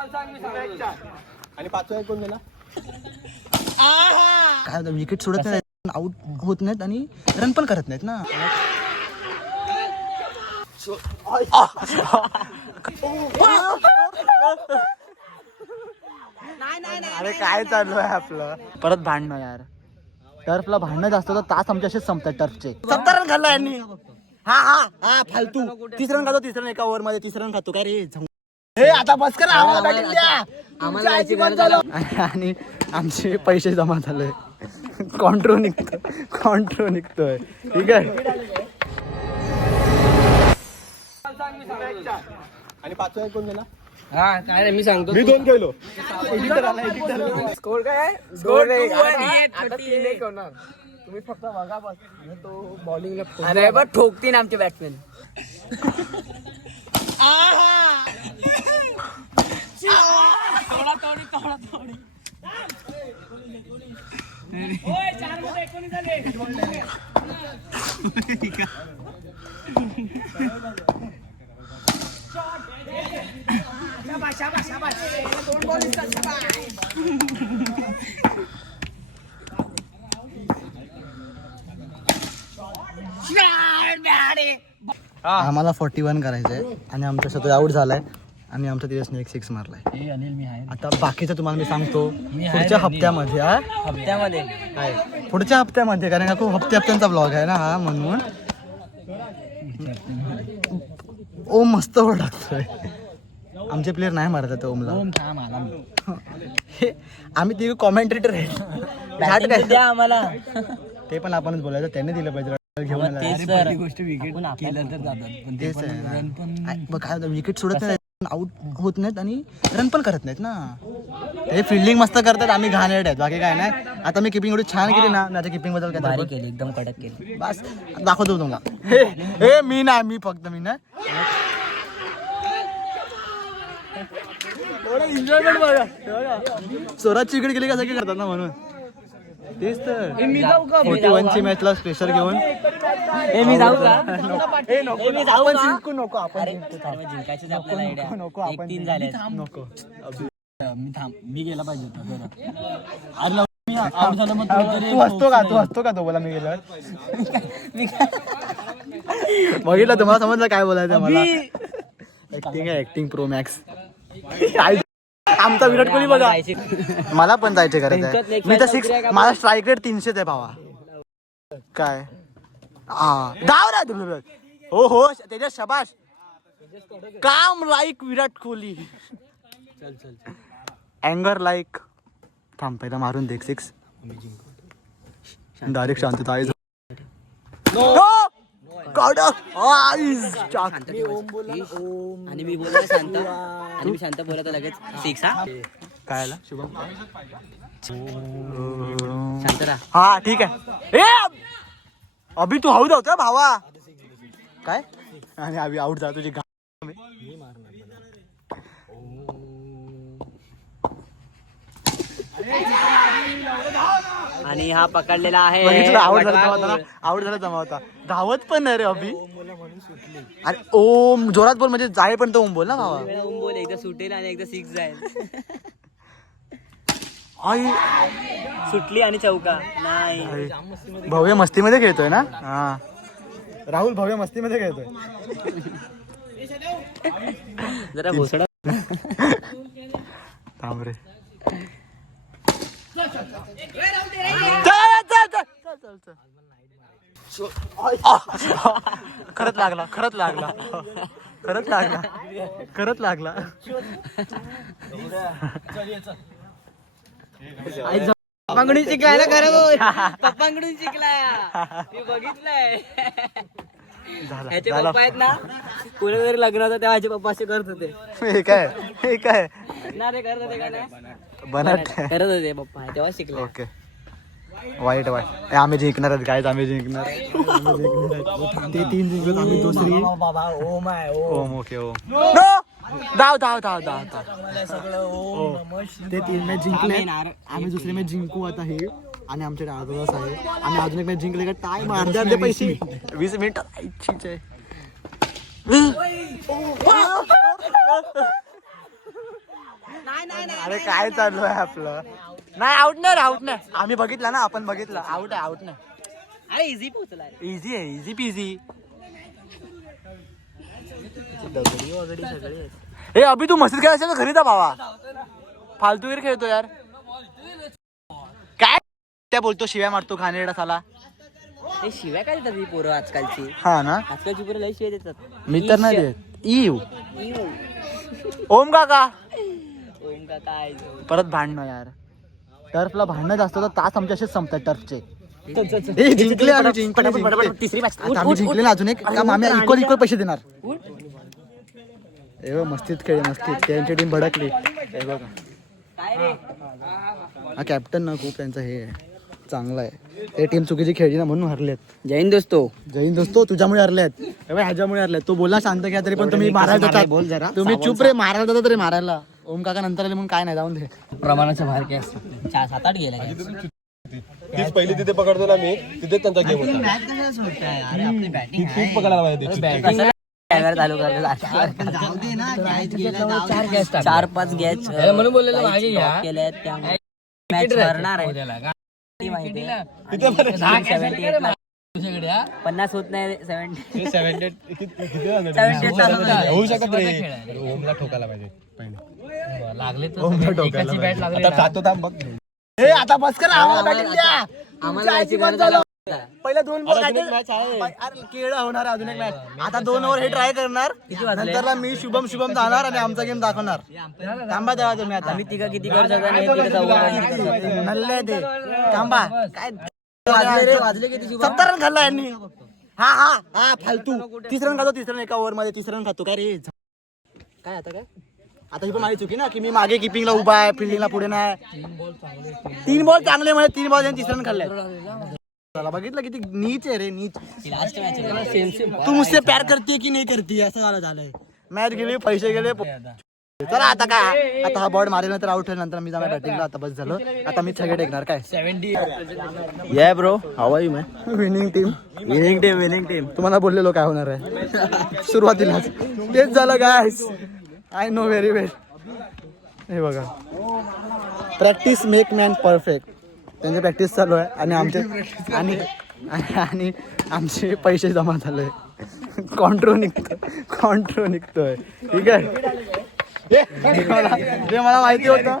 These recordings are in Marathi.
आणि पाचवा एक कोण गेला काय होतं विकेट सोडत नाही, आउट होत नाहीत आणि रन पण करत नाहीत ना. अरे काय चालू आहे आपलं. परत भांडणं यार. टर्फला भांडणं जास्त तर तास आमचे असेच संपतात टर्फचे. 70 रन खाल्ला यांनी. हा फालतू 30 रन खातो. 30 रन एका ओव्हर मध्ये 30 रन खातो काय रे. हे आता बस कर, आम्हाला बॅटिंग द्या. आणि आमचे पैसे जमा झाले. कॉन्ट्रो निघतोय ठीक आहे. आणि पाचवा एक कोण गेला काय रे मी सांगतो. मी 2 खेळलो. स्कोर काय स्कोर तुम्ही फक्त बघा बस. तो बॉलिंगला अरे बघ ठोकतीन आमचे बॅट्समॅन. आम्हाला 41 करायचंय आणि आमच्या शतक आउट झालाय आणि आमच्या दिवसने एक 6 मारलाय. अनिल मी आहे आता बाकीचं तुम्हाला मी सांगतो पुढच्या हप्त्यामध्ये. काय पुढच्या हप्त्यामध्ये, कारण का खूप हप्त्यांचा ब्लॉग आहे ना हा, म्हणून ओम मस्त ओळखतोय. आमचे प्लेअर नाही मारत आहे ओमला. आम्ही ते कॉमेंटेटर आहे आम्हाला. ते पण आपणच बोलायचं, त्याने दिलं पाहिजे घेऊन. गोष्ट विकेट केलं तर जातात. काय विकेट सोडत नाही, आउट होत नाहीत आणि रन पण करत नाहीत ना. ते फिल्डिंग मस्त करतात, आम्ही घाणेरडे आहेत, बाकी काय नाही. आता मी किपिंग एवढी छान केली ना, माझ्या किपिंग बद्दल काय केली एकदम कडक केली. बस दाखवतो तुम्हाला. हे मी ना एन्जॉयमेंट बघा. स्वराजची इकडे गेली का सगळे करतात ना, म्हणून तेच तर 41ची मॅचला स्पेशल घेऊन मी जाऊ का? आपण जिंकू नको, आपण जिंकायचं आपल्याला. नको आपण 3 झाले नको. मी गेला पाहिजे तू हसतो का तो बोला मी गेल्यावर. बघितलं तुम्हाला समजलं काय बोलायचं मला. Acting pro max. आमचा विराट कोहली बघा. मला पण जायचे करायचं. मी तर 6, माझा स्ट्राईक रेट 300 आहे भावा. काय धाव रे. हो त्याच्या शबाश. काम लाईक विराट कोहली. अँगर लाईक. थांब पहिला मारून देख 6. डायरेक्ट शांतता आहे. आणि मी बोलला शांत, आणि मी शांत बोलत लगेच 6. काय आला शुभम. शांत राहा. हा ठीक आहे. अभि तू आऊट होता भावा. काय आणि अभि आऊट झाला तुझी. आणि हा पकडलेला आहे. आऊट झाला जमा होता. धावत पण नाही रे अभि. अरे ओम जोरात बोल, म्हणजे जाय पण तो ओम बोल ना भावा. ओम बोल. एकदा सुटेल आणि एकदा 6 जाईल. सुटली आणि चौका नाही. भव्य मस्तीमध्ये खेळतोय ना. हा राहुल भव्य मस्तीमध्ये खेळतोय. जरा घोसडा थांब रे. खरंच लागला. पप्पांकडून शिकलाय ना खरं. पप्पांकडून शिकलाय. मी बघितलंय. ह्याचे पप्पा आहेत ना, कुठे लग्न होतं तेव्हा ह्याचे पप्पा असे करत होते. हे काय ना रे करत होते का नाही बनत करत होते पप्पा, तेव्हा शिकले. ओके वाईट आम्ही जिंकणार आहेत काय. आम्ही जिंकणार. ते 3 जिंकलो, आम्ही दुसरी. ओम ओके ओम धाव. ते 3 मॅच जिंकले, आम्ही दुसरी मॅच जिंकू आता हे. आणि आमच्याकडे अर्धा तास आहे. आम्ही अजून एक मॅच जिंकले का टाइम अर्धे पैसे 20 मिनिटं इच्छिच आहे. अरे काय चालू आहे आपलं? नाही आउट नाही. आम्ही बघितला ना, आपण बघितलं. आउट नाही. अरे इझी पोहोचला इझी आहे, इझी पीझी. हे अभि तू मस्जिद खेळायचं तर घरी जा भावा. फालतूगिरी खेळतो यार. काय त्या बोलतो, शिव्या मारतो घाणेरडा साला. ते शिव्या काय देतात ही पोरं आजकालची. हा ना, आजकालची पोरं लय शिव्या देतात. मी तर नाही देत. इव. ओम काका ओम का काय परत भांडणं यार. टर्फला भांडणं जास्त तर तास आमचे असेच संपतात टर्फचे. जिंकले आम्ही, तिसरी मॅच आता आम्ही जिंकले ना, अजून एक काम आम्ही इक्वल पैसे देणार. ए मस्तीत खेळ, मस्तीत. त्यांची टीम भडकली. हे बघा, काय रे हा कॅप्टन ना खूप त्यांचा हे आहे, चांगला आहे. ते टीम चुकीची खेळली ना म्हणून हरलेत. जैन दोस्तो जैन दोस्तो तुझ्यामुळे हरलेत. ह्याच्यामुळे हरलेत. तू बोलला शांत घ्या तरी पण तुम्ही मारायला जातात. बोल जरा, तुम्ही चुप रे. मारायला जाता तरी मारायला. ओम काका नंतर आले म्हणून काय नाही, जाऊन दे. प्रमाणाच्या बाहेर काय असतं. 7-8 गेला तीच पहिली तिथे पकडतो ना मी, तिथेच त्यांचा गेम होता. तीच पकडायला पाहिजे. कॅमेरा चालू करतो. 4-5 गॅच म्हणून बोललेलं मागे केल्यात, त्यामुळे मॅच हरणार आहे. 50 होत नाही. 70 होऊ शकत रे. ओमला ठोकायला पाहिजे पहिले. लागले तर आता खातो थांब बघ. हे आता बस कर, आम्हाला बॅटिंग द्या. आम्हाला याची गरज आहे. पहिल्या 2 बॉल केळं होणार. अजून एक मॅच. आता 2 ओव्हर हे ट्राय करणार. नंतरला मी शुभम जाणार आणि आमचा गेम दाखवणार. थांबा तेव्हा तुम्ही. आता आम्ही तिघं किती गरज आहे. नल्ले ते थांबा. काय वाजले किती 70 रन खाल्ला यांनी. हा फालतू. 30 रन खातो. 30 रन एका ओव्हर मध्ये 30 रन खातो. काय रे काय आता काय? आता ही पण माझी चुकी ना की मी मागे किपिंगला उभा आहे, फिल्डिंगला पुढे नाही. 3 बॉल चांगले म्हणजे 3 बॉल 30 रन खाल्ले. चला बघितलं किती नीच आहे रे, नीच. लास्ट मॅच तू मुझसे प्यार करती की नाही करती असं झालंय. मॅच गेली, पैसे गेले. चला आता काय, आता हा बॉल मारेल नंतर आउट होईल. नंतर मी जाणार बॅटिंगला. आता बस झालं. आता मी छगे टेकणार. काय 70 या bro, how are you man? Winning team. तुम्हाला बोललेलो काय होणार आहे सुरुवातीलाच. तेच झालं गायस. आय नो व्हेरी वेल. हे बघा, प्रॅक्टिस मेक मॅन परफेक्ट. त्यांची प्रॅक्टिस चालू आहे आणि आमचे पैसे जमा झाले. कॉन्ट्रो निघतोय. ठीक आहे. ते मला माहिती होतं.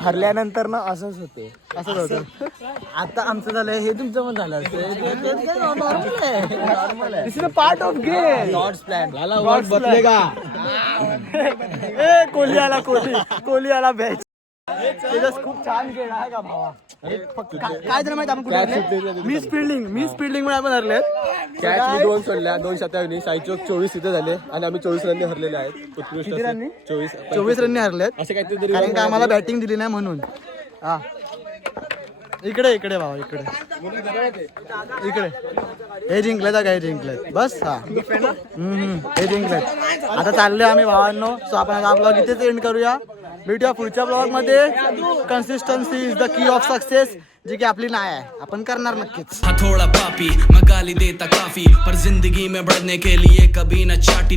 हरल्यानंतर ना असंच होतं. आता आमचं झालंय, हे तुमचं पण झालं. This is a part of game. God's plan. बदलेगा. कोहली आला बॅच. खूप छान खेळ आहे का भावा. काय झालं माहिती आपण कुठे हरले? मिस फिल्डिंग मुळे आपण हरलेत. कॅच मी 2 सोडल्या, 2 शतकांनी. साईचोक 24 तिथे झाले आणि आम्ही 24 रनने हरलेले आहेत. उत्कृष्ट 24 रनने हरलेत. असे काहीतरी कारण का आम्हाला बॅटिंग दिली नाही म्हणून. हा इकडे भावा, इकडे. हे जिंकलेत काय जिंकलेत बस. हा हे जिंकलेत. आता चालले आम्ही भावांनो. सो आपण हा ब्लॉग इथेच एंड करूया. भेटूया पुढच्या ब्लॉग मध्ये. Consistency is the key of success, जी की आपली नाही आहे. आपण करणार नक्कीच. थोड़ा पापी मैं गाली देता काफी, पर जिंदगी में बढ़ने के लिए कभी न चाटी.